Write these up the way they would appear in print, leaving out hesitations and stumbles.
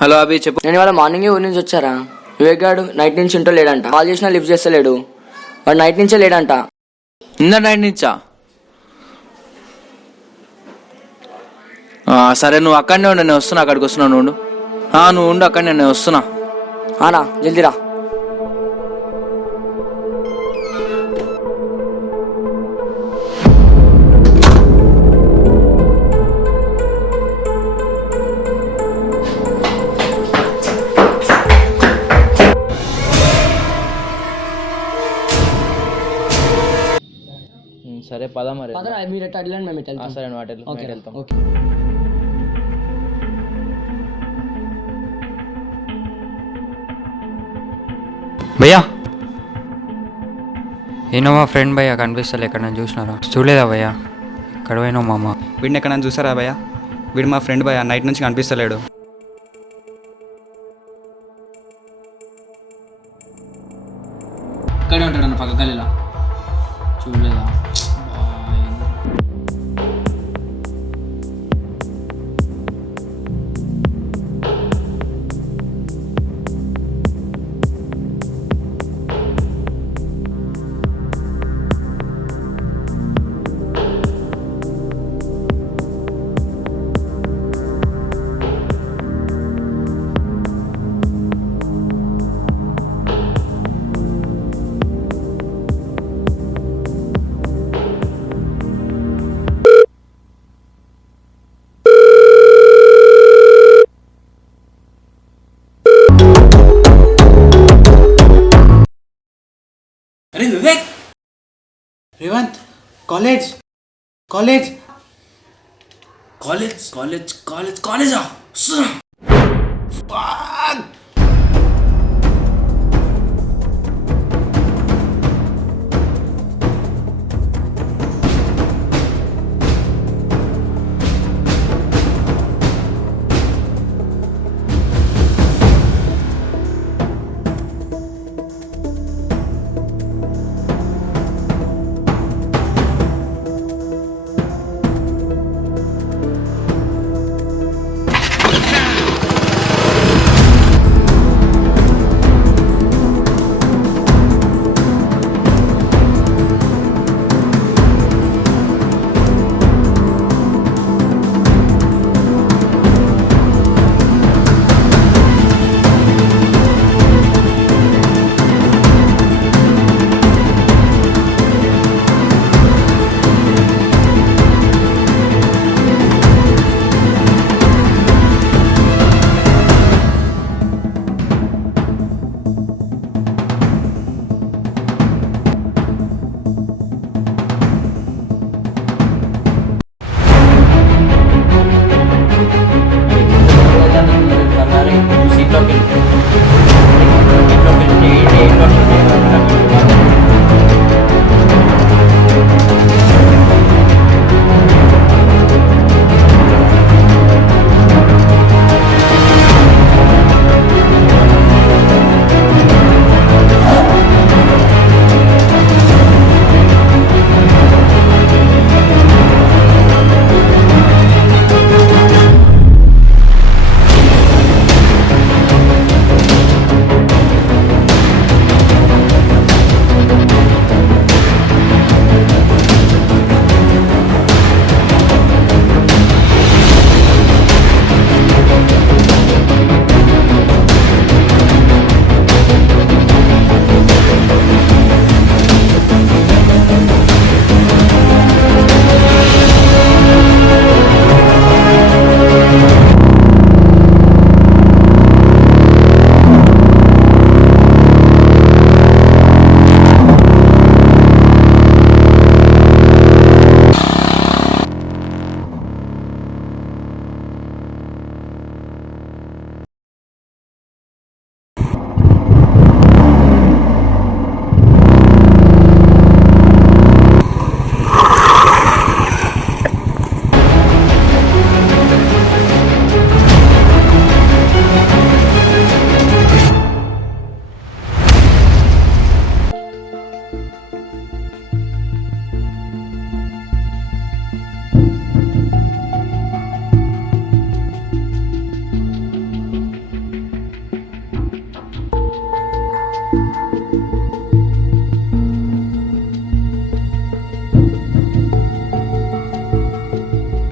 Hello అభి చెప్పు. నేను ఇవాళ మార్నింగే ఊరి నుంచి వచ్చారా. వివేక్ గాడు నైట్ నుంచి ఇంటో లేడంట. కాల్ చేసినా లిఫ్ట్ చేస్తలేడు. వాడు నైట్ నుంచే లేడంట. నిన్న నైట్ నుంచా? సరే నువ్వు అక్కడనే ఉండు, నేను వస్తున్నా. అక్కడికి వస్తున్నా, నువ్వు ఉండు. నువ్వు ఉండు అక్కడనే, నేను వస్తున్నా. ఆనా జల్దీరా. సరే పద మరి. మీరు ఎట్లా అడిగాను మేము ఎట్లా వెళ్తాం. సరే నువ్వు అటు వెళ్ళు, ఓకే నేను వెళ్తాం. ఓకే. భయ్యా ఏనో మా ఫ్రెండ్ భయ్యా కనిపిస్తలే, ఎక్కడ నన్ను చూసినారా? చూడలేదా భయ్యా? ఎక్కడ పోయినావు మామ? వీడిని ఎక్కడ చూసారా భయ్యా? వీడు మా ఫ్రెండ్ భయ్యా, నైట్ నుంచి కనిపిస్తలేడు. ఇక్కడే ఉంటాడు పక్క గల్లీలో. చూడలేదా? అరే Vivek, Revanth, college college college college college కాలేజా?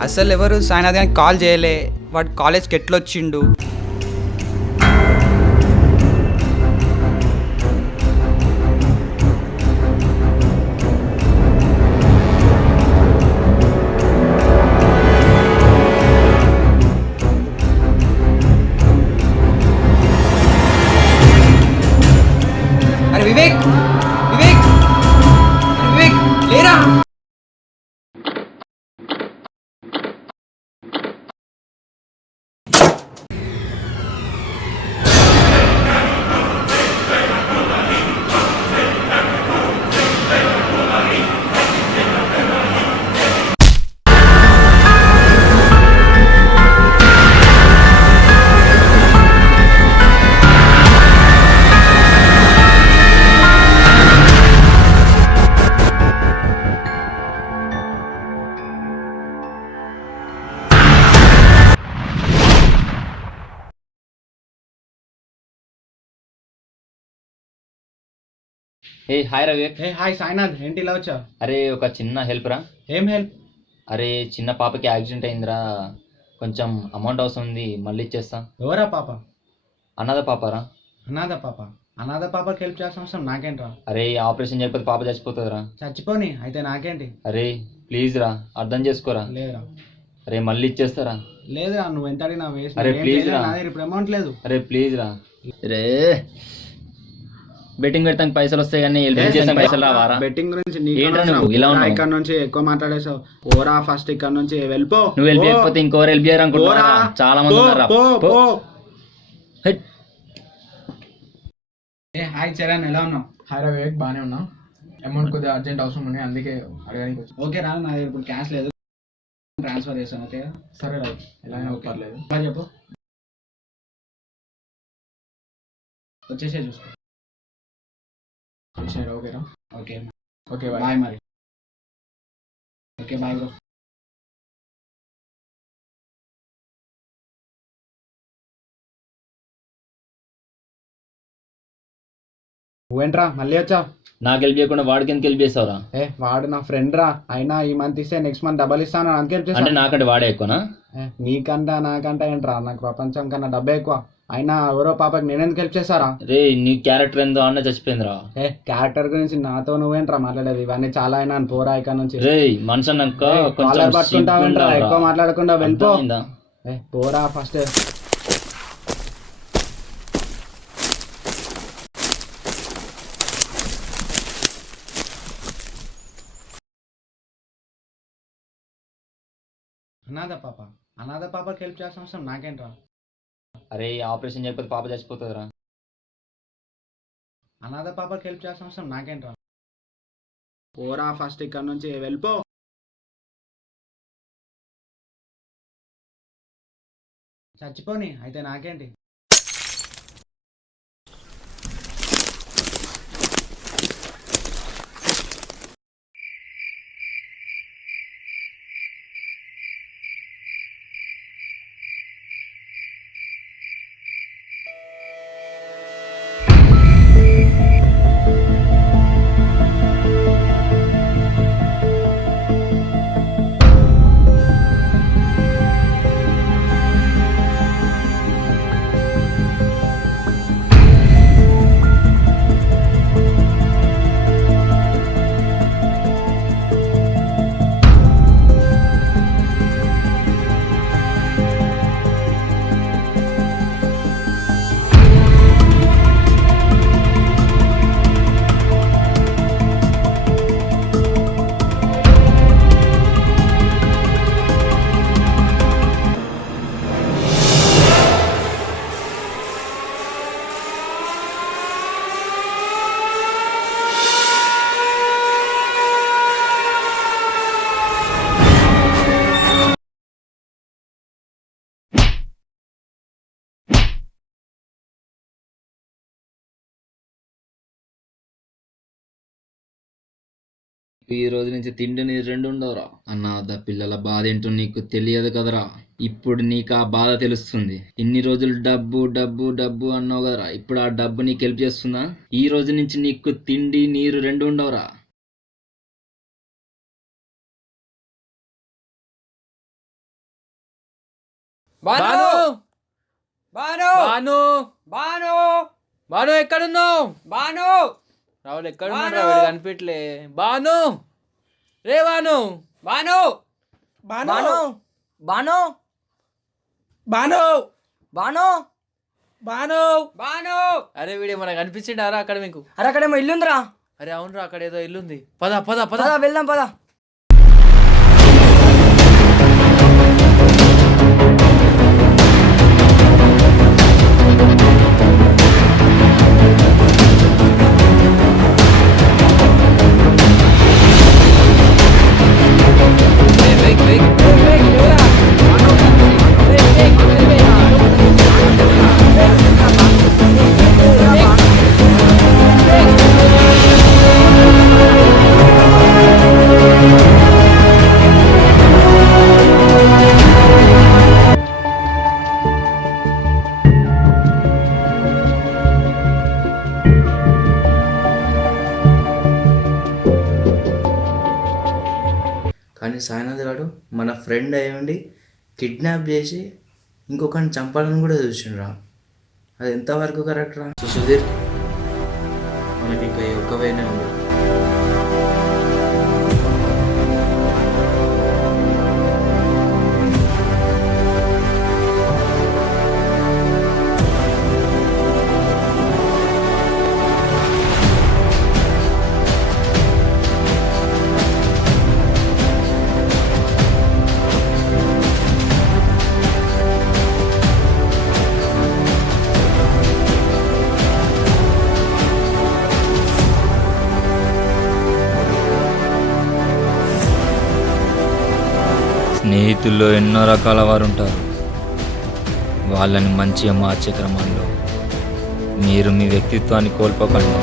అసలు ఎవరు సాయినాథ్ గారికి కాల్ చేయలే. వాడు కాలేజ్కి ఎట్లా వచ్చిండు? అరే వివేక్, వివేక్, అరే వివేక్ లేరా? ఏ హాయ్ రవిక్. ఏ హాయ్ సాయినాథ్, ఏంటి ఇలా వచ్చా? అరే ఒక చిన్న హెల్ప్ రా. ఏం హెల్ప్? అరే చిన్న పాపకి యాక్సిడెంట్ అయిందిరా, కొంచెం అమౌంట్ అవసరం ఉంది, మళ్ళీ ఇచ్చేస్తా. ఎవరా పాప? అన్నదా పాపరా. అనాథ పాప? అనాథ పాపకి హెల్ప్ చేసిన అవసరం నాకేంట్రా? అరే ఆపరేషన్ చేయకపోతే పాప చచ్చిపోతుందిరా. చచ్చిపోని అయితే నాకేంటి? అరే ప్లీజ్ రా, అర్థం చేసుకోరా. లేదురా. అరే మళ్ళీ ఇచ్చేస్తారా. లేదురా, నువ్వు ఎంత అడిగినా వేస్ట్. అరే ప్లీజ్ రా. నా దగ్గర ఇప్పుడు అమౌంట్ లేదు. అరే ప్లీజ్ రా. రే బెట్టింగ్ పెడతానికి పైసలు వస్తాయి కానీ హెల్ప్ చేసిన పైసలు రావారా? బెట్టింగ్ గురించి ఏంట్రా నువ్వు ఇలా ఉన్నావు? ఇక్కడ నుంచి ఎక్కువ మాట్లాడేసావు. ఓరా ఫస్ట్ ఇక్కడ నుంచి వెళ్ళిపో. నువ్వు హెల్ప్ చేయకపోతే ఇంకోరు హెల్ప్ చేయరు అనుకుంటున్నారా? చాలా మంది ఉన్నారా. హెట్. ఏ హాయ్ చరణ్, ఎలా ఉన్నావు? హాయ్ వివేక్, బాగానే ఉన్నా. అమౌంట్ కొద్దిగా అర్జెంట్ అవసరం ఉన్నాయి, అందుకే అడగడానికి వచ్చి. ఓకే రా, నా దగ్గర ఇప్పుడు క్యాష్ లేదు, ట్రాన్స్ఫర్ చేస్తాను. ఓకే సరే రావు, ఎలా అయినా పర్లేదు. చెప్పు, వచ్చేసే చూసుకో. వచ్చినాయి ఓకేరా? ఓకే ఓకే బాయ్ మరి. Okay bye bro. నువ్వేంట్రా మళ్ళీ వచ్చా? నాకు హెల్ప్ చేయకుండా వాడికి ఎందుకు హెల్ప్ చేస్తావురా? ఏ వాడు నా ఫ్రెండ్ రా, అయినా ఈ మంత్ ఇస్తే నెక్స్ట్ మంత్ డబ్బులు ఇస్తాను, అందుకే హెల్ప్ అంటే చేస్తాను. నాకంటే వాడే ఎక్కువనా? నీకంటా నాకంటా ఏంట్రా, నాకు ప్రపంచం కన్నా డబ్బే ఎక్కువ. అయినా ఎవరో పాపకి నేనెందుకు హెల్ప్ చేస్తారా? రే నీ క్యారెక్టర్ ఏందో అన్న చచ్చిపోయిందిరా. ఏ క్యారెక్టర్ గురించి నాతో నువ్వేంట్రా మాట్లాడేది? ఇవన్నీ చాలా అయినా పోరా ఇక్కడ నుంచి. రే మనిషి అన్నాక కొంచెం కాలర్ పట్టుకుంటావేంట్రా? ఎక్కువ మాట్లాడకుండా వెళ్ళిపో. అర్థమైందా? ఏ పోరా ఫస్ట్. అనాథ పాప? అనాథ పాపకి హెల్ప్ చేసిన అవసరం నాకేంట్రా? అరే ఆపరేషన్ చేయకపోతే పాప చచ్చిపోతుందిరా. అనాథ పాపకి హెల్ప్ చేసిన అవసరం నాకేంట్రా? పోరా ఫస్ట్ ఇక్కడ నుంచి వెళ్ళిపో. చచ్చిపోని అయితే నాకేంటి? ఈ రోజు నుంచి తిండి నీ రెండు ఉండవురా. అనాథ పిల్లల బాధ ఏంటో నీకు తెలియదు కదరా. ఇప్పుడు నీకు ఆ బాధ తెలుస్తుంది. ఇన్ని రోజులు డబ్బు డబ్బు డబ్బు అన్నావు కదరా, ఇప్పుడు ఆ డబ్బు నీకు హెల్ప్ చేస్తుందా? ఈ రోజు నుంచి నీకు తిండి నీరు రెండు ఉండవురా. బాను బాను బాను బాను బాను ఎక్కడున్నావు? బాను రావులు ఎక్కడున్నాడు? వీడు కనిపించలే. బాను రే బాను బాను బాను బాను బాను బాను బాను బాను అరే వీడే మనకు కనిపించిండారా అక్కడ మీకు? అరే అక్కడేమో ఇల్లుందిరా. అరే అవునరా అక్కడ ఏదో ఇల్లుంది. పద పద పద. పద వెళ్దాం పద. కానీ సాయినాథ్ గారు మన ఫ్రెండ్ అయ్యండి కిడ్నాప్ చేసి ఇంకొకరిని చంపాలని కూడా చూసిండ్రా. అది ఎంతవరకు కరెక్ట్ రా? సుధీర్, మనకి ఇంకా ఈ ఒక్క వేనే ఉంది. స్నేహితుల్లో ఎన్నో రకాల వారు ఉంటారు. వాళ్ళని మంచిగా మార్చే క్రమంలో మీరు మీ వ్యక్తిత్వాన్ని కోల్పోకండి.